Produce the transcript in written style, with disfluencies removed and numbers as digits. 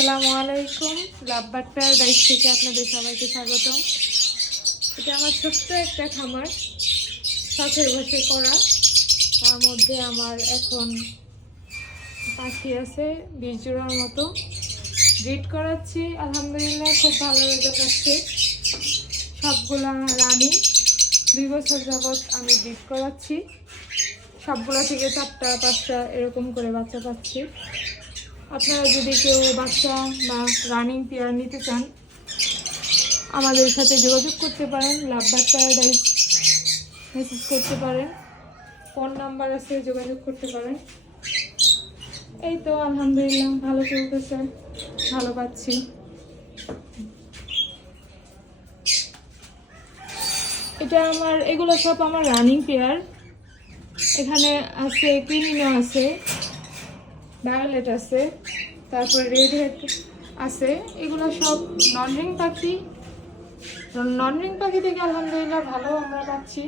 আসসালামু আলাইকুম। Lovebird paradise থেকে আপনাদের সবাইকে স্বাগতম। এটা আমার ছোট্ট একটা খামার, শখের বসে করা। তার মধ্যে আমার এখন পাখি আছে 20 জোড়ার মতো। ব্রিড করাচ্ছি, আলহামদুলিল্লাহ খুব ভালো রেজাল্ট আসছে। সবগুলা রানী, 2 বছর যাবৎ আমি ব্রিড করাচ্ছি। সবগুলো থেকে 4টা 5টা এরকম করে বাচ্চা পাচ্ছি। আপনারা যদি কেউ বাচ্চা বা রানিং পেয়ার নিতে চান, আমাদের সাথে যোগাযোগ করতে পারেন। লাভবার্ড প্যারাডাইস মেসেজ করতে পারেন, ফোন নাম্বার আছে, যোগাযোগ করতে পারেন। এই তো আলহামদুলিল্লাহ ভালো চলতেছে, ভালো পাচ্ছি। এগুলো সব আমার রানিং পেয়ার। এখানে আছে ক্রিমিনো আছে, ভায়োলেট আছে, তারপরে রেড হেড আছে। এগুলো সব নন রিং পাখি। নন রিং পাখি থেকে আলহামদুলিল্লাহ ভালো আমরা পাচ্ছি।